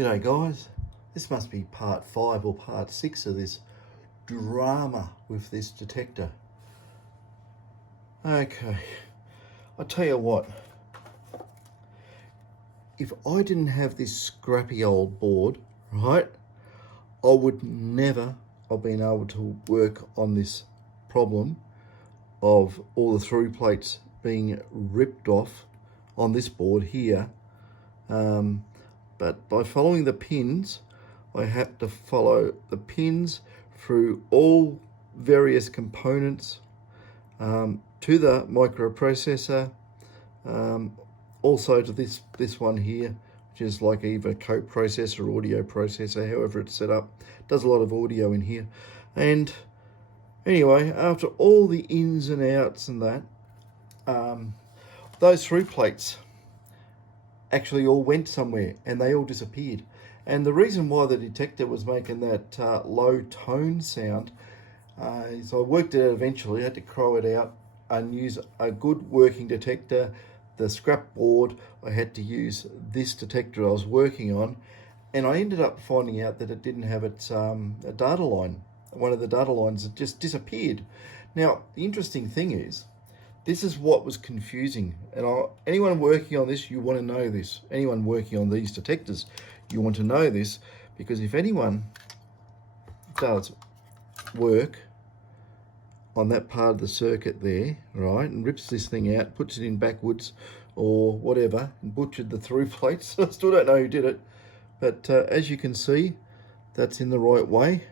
G'day guys, this must be part 5 or part 6 of this drama with this detector. Okay, I tell you what, if I didn't have this scrappy old board, right, I would never have been able to work on this problem of all the through plates being ripped off on this board here. But by following the pins, I had to follow the pins through all various components to the microprocessor, also to this one here, which is like either coprocessor, audio processor, however it's set up. Does a lot of audio in here. And anyway, after all the ins and outs and that, those through plates actually all went somewhere and they all disappeared. And the reason why the detector was making that low tone sound is I worked it out eventually. I had to crow it out and use a good working detector. The scrap board, I had to use this detector I was working on, and I ended up finding out that it didn't have its a data line. One of the data lines had just disappeared. Now, the interesting thing is, this is what was confusing. And anyone working on this, you want to know this. Anyone working on these detectors, you want to know this, because if anyone does work on that part of the circuit there, right, and rips this thing out, puts it in backwards or whatever, and butchered the through plates, I still don't know who did it, but as you can see, that's in the right way.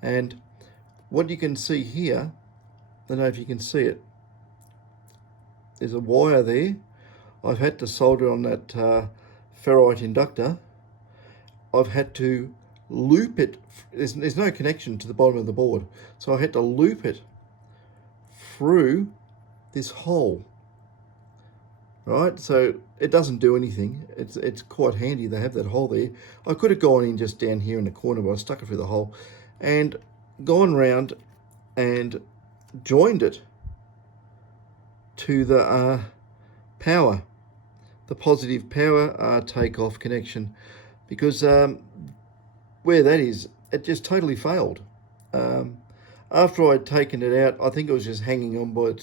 And what you can see here, I don't know if you can see it, there's a wire there. I've had to solder on that ferrite inductor. I've had to loop it. There's no connection to the bottom of the board, so I had to loop it through this hole. Right, so it doesn't do anything. It's quite handy they have that hole there. I could have gone in just down here in the corner, but I stuck it through the hole and gone round and joined it to the power, the positive power takeoff connection, because where that is, it just totally failed. After I'd taken it out, I think it was just hanging on by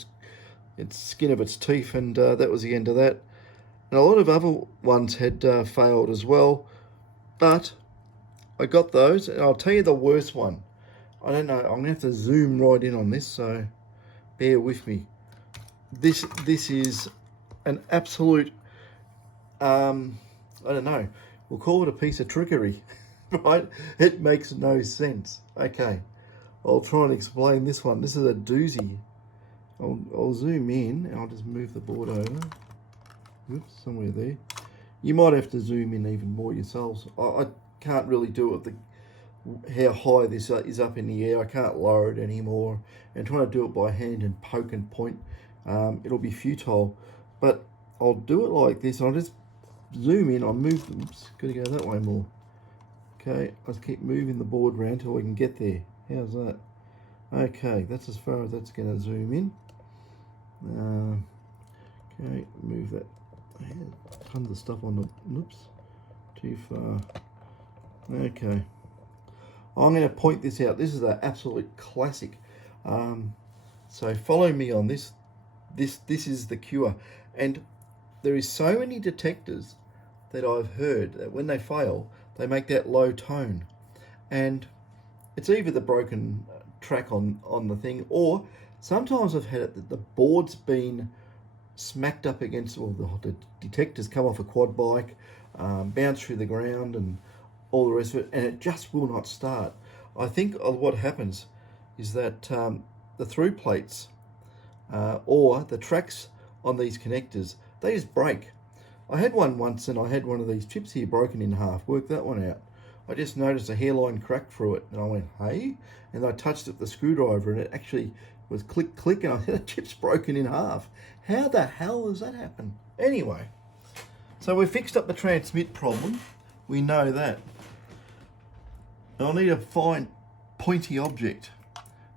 its skin of its teeth, and that was the end of that. And a lot of other ones had failed as well, but I got those, and I'll tell you the worst one. I don't know, I'm gonna have to zoom right in on this, so bear with me. This is an absolute, I don't know, we'll call it a piece of trickery, right? It makes no sense. Okay, I'll try and explain this one. This is a doozy. I'll zoom in, and I'll just move the board over. Oops, somewhere there. You might have to zoom in even more yourselves. I can't really do it how high this is up in the air. I can't lower it anymore, and trying to do it by hand and poke and point, it'll be futile. But I'll do it like this. I'll just zoom in. I'll move them. Oops, gotta go that way more. Okay, I'll just keep moving the board around till we can get there. How's that? Okay, that's as far as that's going to zoom in. Okay, move that. Tons of stuff on the. Oops, too far. Okay, I'm going to point this out. This is an absolute classic. So follow me on this. This is the cure. And there is so many detectors that I've heard that when they fail, they make that low tone. And it's either the broken track on the thing, or sometimes I've had it that the board's been smacked up against, well, the detectors come off a quad bike, bounce through the ground and all the rest of it, and it just will not start. I think what happens is that the through plates or the tracks on these connectors, they just break. I had one once, and I had one of these chips here broken in half. Worked that one out. I just noticed a hairline crack through it, and I went, hey, and I touched it with the screwdriver, and it actually was click, click, and I had a chip's broken in half. How the hell does that happen? Anyway, so we fixed up the transmit problem. We know that. I'll need a fine pointy object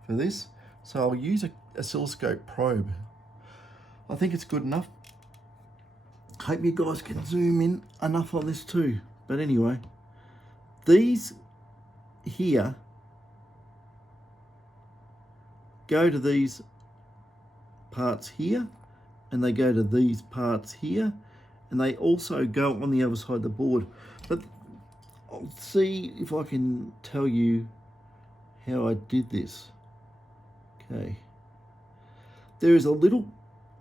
for this, so I'll use a oscilloscope probe. I think it's good enough. Hope you guys can zoom in enough on this too. But anyway, these here go to these parts here, and they go to these parts here, and they also go on the other side of the board. But I'll see if I can tell you how I did this. Okay. There is a little,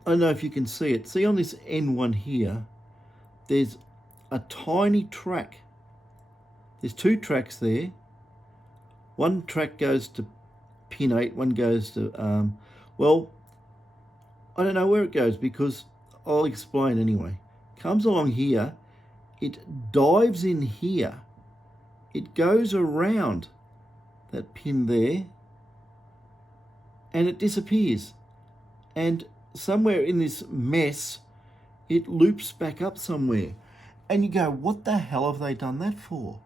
I don't know if you can see it. See on this N1 here, there's a tiny track. There's two tracks there. One track goes to pin 8, one goes to, well, I don't know where it goes because I'll explain anyway. Comes along here, it dives in here, it goes around that pin there, and it disappears. And somewhere in this mess, it loops back up somewhere. And you go, what the hell have they done that for?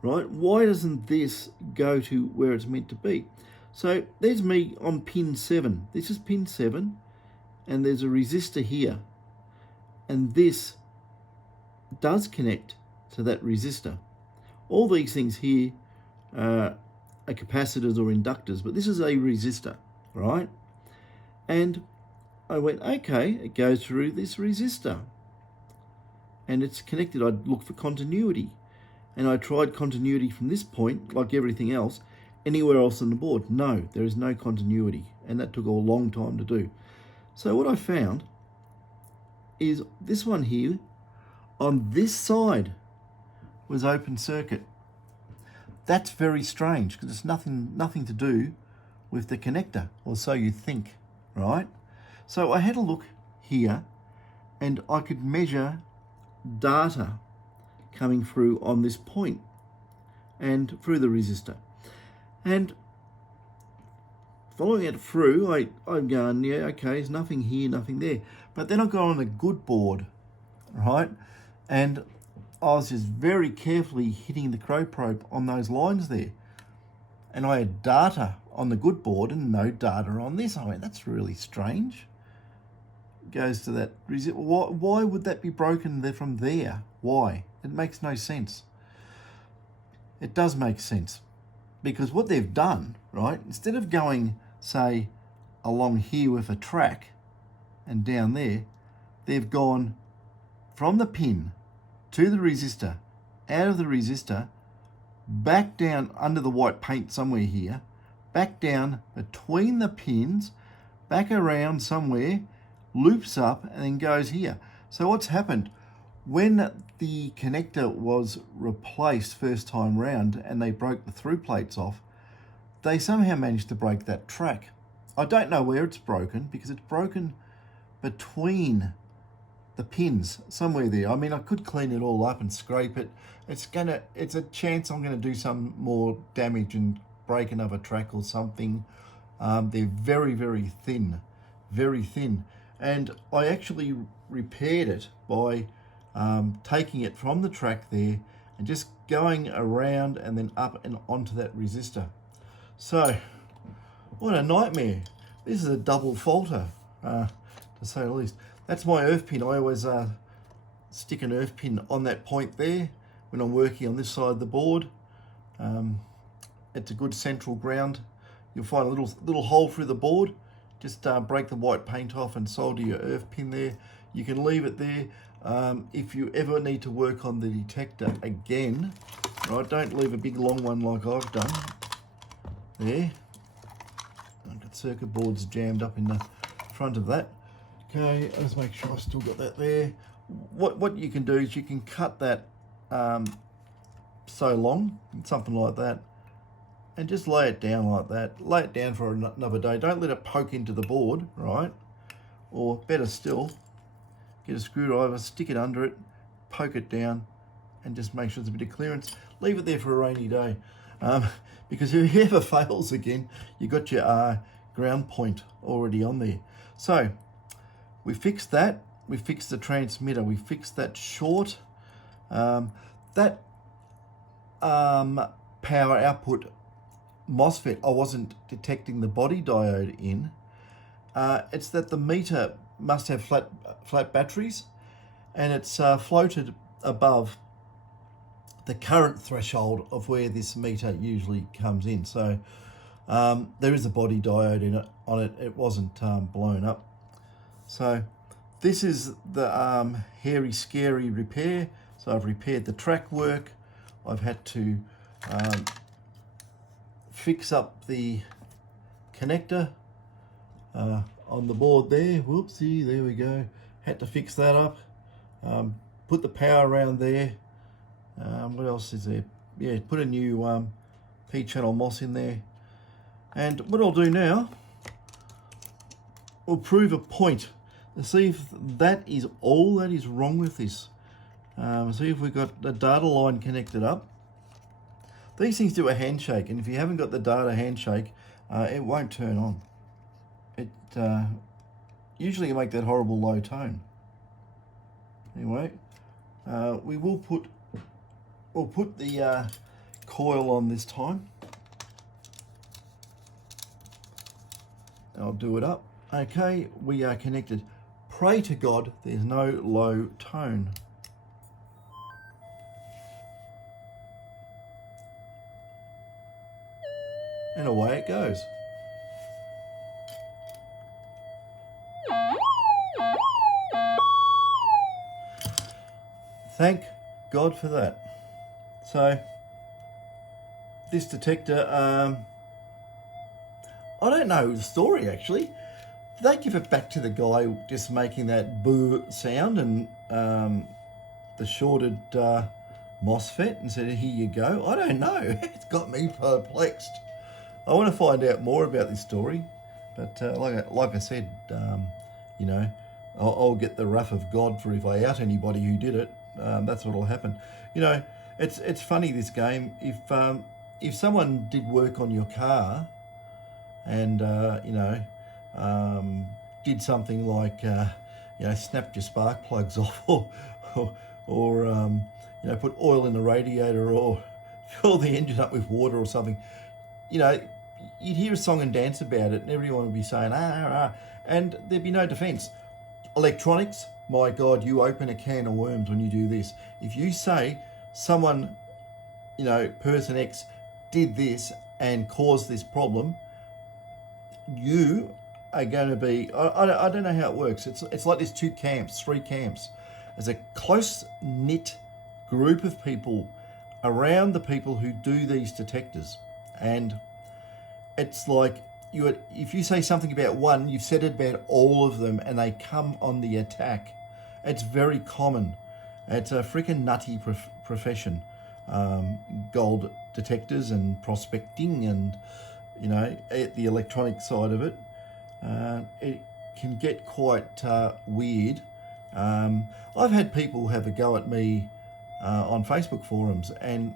Right? Why doesn't this go to where it's meant to be? So there's me on pin 7. This is pin 7, and there's a resistor here. And this does connect to that resistor. All these things here are capacitors or inductors, but this is a resistor, right? And I went, okay, it goes through this resistor. And it's connected. I'd look for continuity. And I tried continuity from this point, like everything else, anywhere else on the board. No, there is no continuity. And that took a long time to do. So what I found is this one here, on this side, was open circuit. That's very strange because it's nothing to do with the connector, or so you think, right? So I had a look here, and I could measure data coming through on this point and through the resistor. And following it through, I'm going, yeah, okay, there's nothing here, nothing there. But then I got on a good board, right? And I was just very carefully hitting the crow probe on those lines there. And I had data on the good board and no data on this. I went, that's really strange. Goes to that. Why would that be broken there from there? Why? It makes no sense. It does make sense. Because what they've done, right, instead of going, say, along here with a track and down there, they've gone from the pin to the resistor, out of the resistor, back down under the white paint somewhere here, back down between the pins, back around somewhere, loops up, and then goes here. So what's happened? When the connector was replaced first time round and they broke the through plates off, they somehow managed to break that track. I don't know where it's broken because it's broken between the pins somewhere there. I mean, I could clean it all up and scrape it. It's a chance I'm gonna do some more damage and break another track or something. They're very, very thin, very thin. And I actually repaired it by taking it from the track there and just going around and then up and onto that resistor. So, what a nightmare. This is a double faulter, to say the least. That's my earth pin. I always stick an earth pin on that point there when I'm working on this side of the board. It's a good central ground. You'll find a little hole through the board. Just break the white paint off and solder your earth pin there. You can leave it there. If you ever need to work on the detector again, right, don't leave a big long one like I've done. There. I've got circuit boards jammed up in the front of that. Okay, let's make sure I still got that there. What you can do is you can cut that so long, something like that, and just lay it down like that. Lay it down for another day. Don't let it poke into the board, right? Or better still, get a screwdriver, stick it under it, poke it down, and just make sure there's a bit of clearance. Leave it there for a rainy day. Because if it ever fails again, you've got your ground point already on there. So, we fixed that. We fixed the transmitter. We fixed that short. That power output MOSFET, I wasn't detecting the body diode in. It's that the meter must have flat batteries, and it's floated above the current threshold of where this meter usually comes in. So there is a body diode in it on it. It wasn't blown up. So this is the hairy scary repair. So I've repaired the track work. I've had to fix up the connector on the board there. Whoopsie, there we go. Had to fix that up. Put the power around there. What else is there? Yeah, put a new P-channel MOS in there. And what I'll do now, we'll prove a point to see if that is all that is wrong with this. See if we've got the data line connected up. These things do a handshake, and if you haven't got the data handshake, it won't turn on. It usually make that horrible low tone. Anyway, we'll put the coil on this time. I'll do it up. Okay, we are connected. Pray to God there's no low tone. And away it goes. Thank God for that. So this detector, I don't know the story actually. Did they give it back to the guy just making that boo sound and the shorted MOSFET and said, here you go? I don't know. It's got me perplexed. I want to find out more about this story, but like I said, you know, I'll get the wrath of God for if I out anybody who did it. That's what'll happen. You know, it's funny, this game. If someone did work on your car and you know, did something like you know, snapped your spark plugs off, or you know, put oil in the radiator, or fill the engine up with water or something, you know, you'd hear a song and dance about it, and everyone would be saying and there'd be no defence. Electronics, my God, you open a can of worms when you do this. If you say someone, you know, person X did this and caused this problem, you are going to be, I don't know how it works. It's like there's three camps. There's a close-knit group of people around the people who do these detectors. And it's like, if you say something about one, you've said it about all of them, and they come on the attack. It's very common. It's a freaking nutty profession. Gold detectors and prospecting, and you know, the electronic side of it. It can get quite weird. I've had people have a go at me on Facebook forums and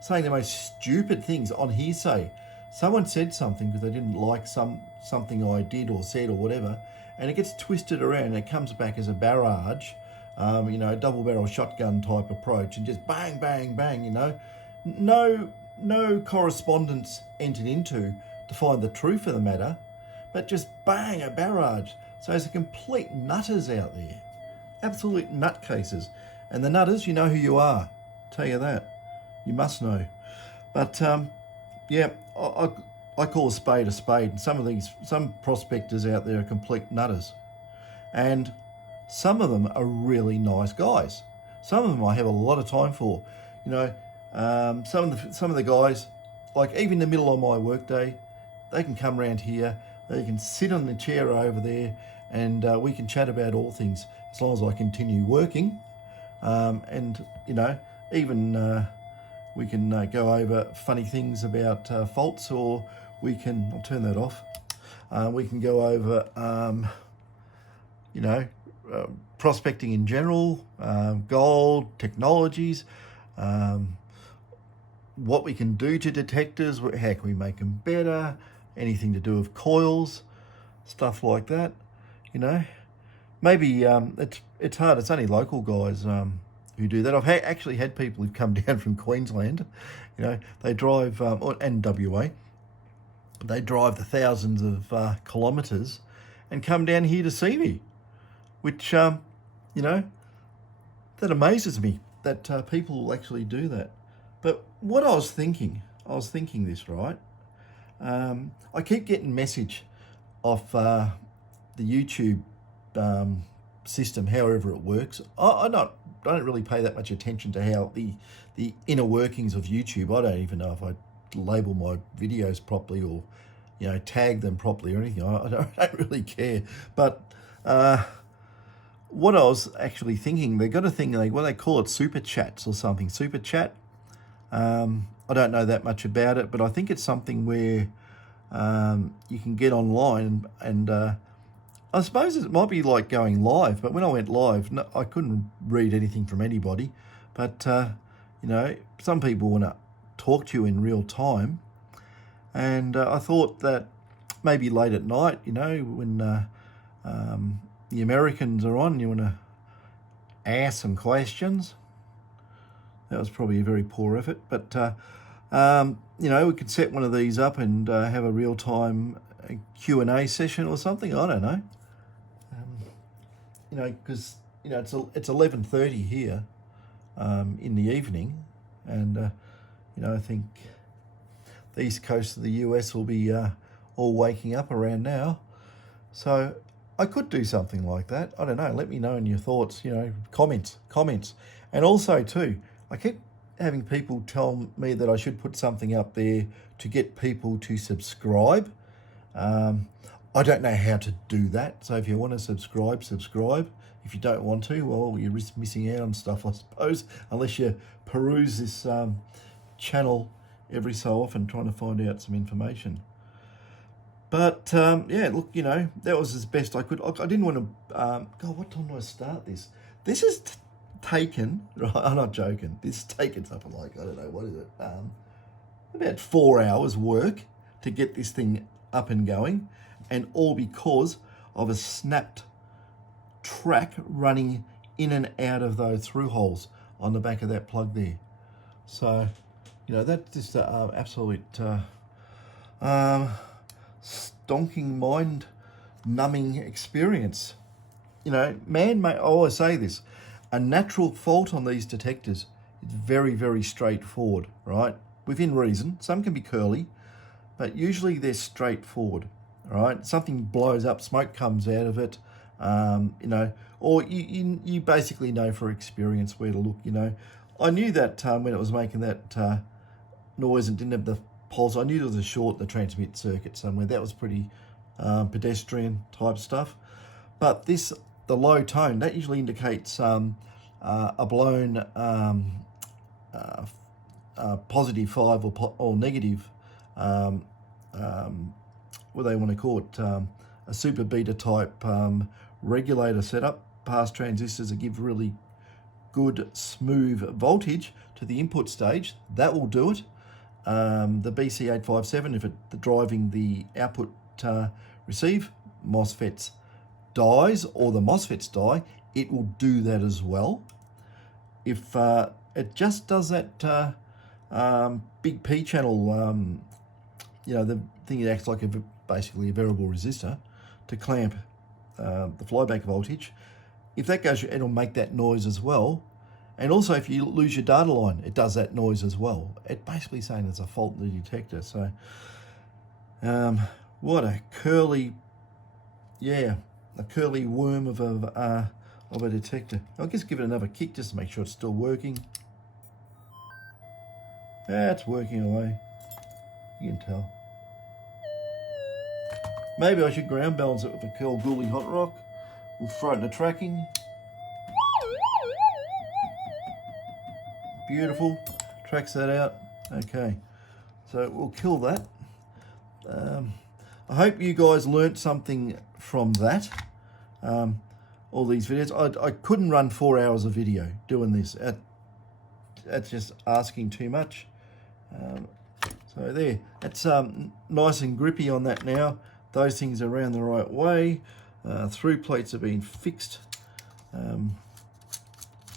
saying the most stupid things on hearsay. Someone said something because they didn't like something I did or said or whatever, and it gets twisted around and it comes back as a barrage, you know, double barrel shotgun type approach, and just bang, bang, bang, you know. No correspondence entered into to find the truth of the matter, but just bang, a barrage. So there's a complete nutters out there, absolute nutcases. And the nutters, you know who you are, tell you that. You must know. But yeah, I call a spade, and some prospectors out there are complete nutters. And some of them are really nice guys. Some of them I have a lot of time for. You know, some of the guys, like even in the middle of my workday, they can come around here, they can sit on the chair over there, and we can chat about all things as long as I continue working. And you know, even we can go over funny things about faults, or we can, I'll turn that off. We can go over, you know, prospecting in general, gold, technologies, what we can do to detectors, how can we make them better, anything to do with coils, stuff like that, you know. Maybe it's hard, it's only local guys who do that. I've actually had people who've come down from Queensland, you know, they drive, and WA, they drive the thousands of kilometres and come down here to see me, which, you know, that amazes me. that people will actually do that. But what I was thinking this, right? I keep getting message off the YouTube system, however it works. I don't really pay that much attention to how the inner workings of YouTube. I don't even know if I label my videos properly or tag them properly or anything. I don't really care. But what I was actually thinking, they got a thing, what they call it, super chats or something. Super chat. I don't know that much about it, but I think it's something where you can get online and I suppose it might be like going live. But when I went live, no, I couldn't read anything from anybody. But some people want to talk to you in real time, and I thought that maybe late at night, when the Americans are on, you want to ask some questions. That was probably a very poor effort, but we could set one of these up and have a real-time Q&A session or something. I don't know, because it's 11:30 here in the evening, and I think the east coast of the US will be all waking up around now, so I could do something like that. I don't know. Let me know in your thoughts. Comments, and also too, I keep having people tell me that I should put something up there to get people to subscribe. I don't know how to do that. So if you want to subscribe. If you don't want to, well, you're missing out on stuff, I suppose, unless you peruse this channel every so often trying to find out some information. But look, that was as best I could. I didn't want to. God, what time do I start this? This is taken. Right, I'm not joking. This is taken something like, I don't know, what is it? About 4 hours work to get this thing up and going, and all because of a snapped track running in and out of those through holes on the back of that plug there. So, that's just an absolute stonking, mind-numbing experience. I always say this, a natural fault on these detectors is very, very straightforward, right? Within reason. Some can be curly, but usually they're straightforward, right? Something blows up, smoke comes out of it, or you basically know for experience where to look, I knew that when it was making that noise and didn't have the pulse, I knew there was a short in the transmit circuit somewhere. That was pretty pedestrian type stuff. But the low tone, that usually indicates a blown positive 5 or negative, what they want to call it, a super beta type regulator setup, pass transistors that give really good smooth voltage to the input stage. That will do it. The BC857, if it's driving the output receive, MOSFETs dies, or the MOSFETs die, it will do that as well. If it just does that big P channel, the thing that acts like basically a variable resistor to clamp the flyback voltage, if that goes, it'll make that noise as well. And also if you lose your data line, it does that noise as well. It's basically saying there's a fault in the detector. So what a curly worm of a detector. I'll just give it another kick just to make sure it's still working. It's working away. You can tell. Maybe I should ground balance it with a Kalgoorlie hot rock. We'll throw it in the tracking. Beautiful. Tracks that out. Okay. So we'll kill that. I hope you guys learnt something from that. All these videos. I couldn't run 4 hours of video doing this. That's just asking too much. So there. That's nice and grippy on that now. Those things are around the right way. Through plates have been fixed. I'm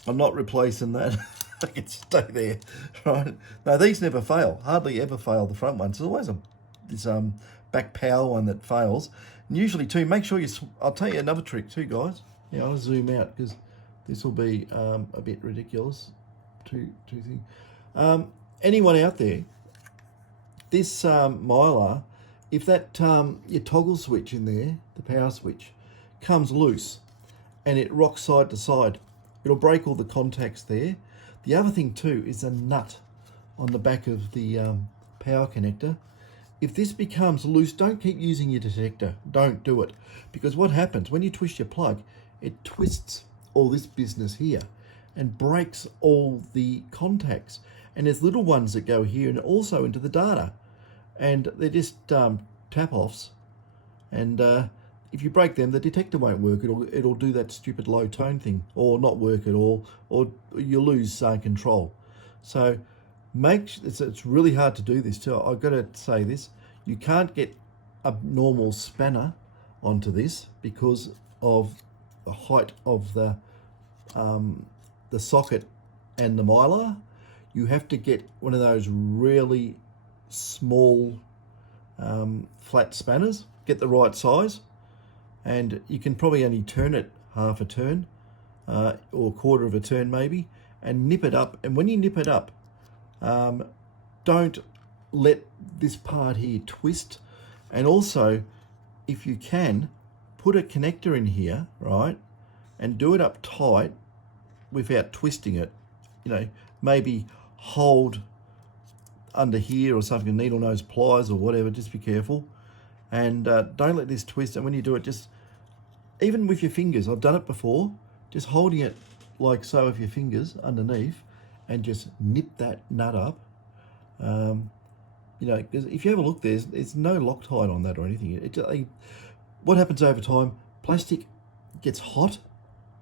not replacing that. I can stay there, right? No, these never fail. Hardly ever fail, the front ones. There's always this back power one that fails. And usually too, make sure I'll tell you another trick too, guys. Yeah, I'll zoom out because this will be a bit ridiculous. two things. Anyone out there, this Mylar, if that your toggle switch in there, the power switch, comes loose and it rocks side to side, it'll break all the contacts there. The other thing too is a nut on the back of the power connector. If this becomes loose, don't keep using your detector. Don't do it. Because what happens when you twist your plug, it twists all this business here and breaks all the contacts. And there's little ones that go here and also into the data. And they're just tap-offs. And if you break them, the detector won't work. It'll do that stupid low tone thing, or not work at all, or you'll lose control. So it's really hard to do this too. I've got to say this: you can't get a normal spanner onto this because of the height of the socket and the Mylar. You have to get one of those really small flat spanners. Get the right size, and you can probably only turn it half a turn or a quarter of a turn maybe, and nip it up. And when you nip it up, don't let this part here twist. And also, if you can, put a connector in here, right, and do it up tight without twisting it. You know, maybe hold under here or something, needle nose pliers or whatever, just be careful. And don't let this twist. And when you do it, just, even with your fingers, I've done it before, just holding it like so with your fingers underneath, and just nip that nut up. You know, because if you have a look, there's no Loctite on that or anything. What happens over time, plastic gets hot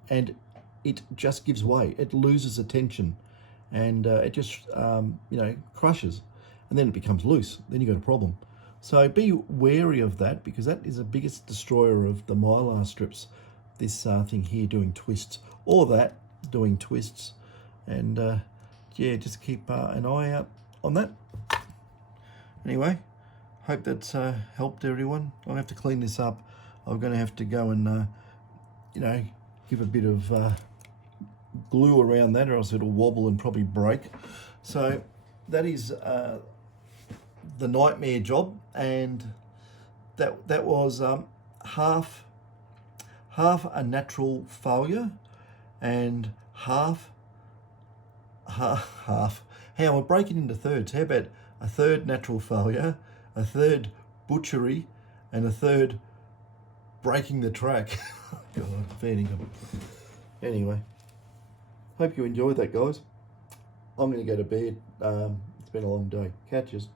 and it just gives way. It loses a tension, and it just you know, crushes, and then it becomes loose. Then you've got a problem. So be wary of that, because that is the biggest destroyer of the Mylar strips. This thing here doing twists, or that doing twists. And yeah, just keep an eye out on that. Anyway, hope that's helped everyone. I'll have to clean this up. I'm going to have to go and, you know, give a bit of glue around that, or else it'll wobble and probably break. So that is the nightmare job, and that was half a natural failure and half. Hey, I'll break it into thirds. How about a third natural failure, a third butchery, and a third breaking the track? God, fanning them. Anyway, hope you enjoyed that, guys. I'm going to go to bed. It's been a long day. Catches.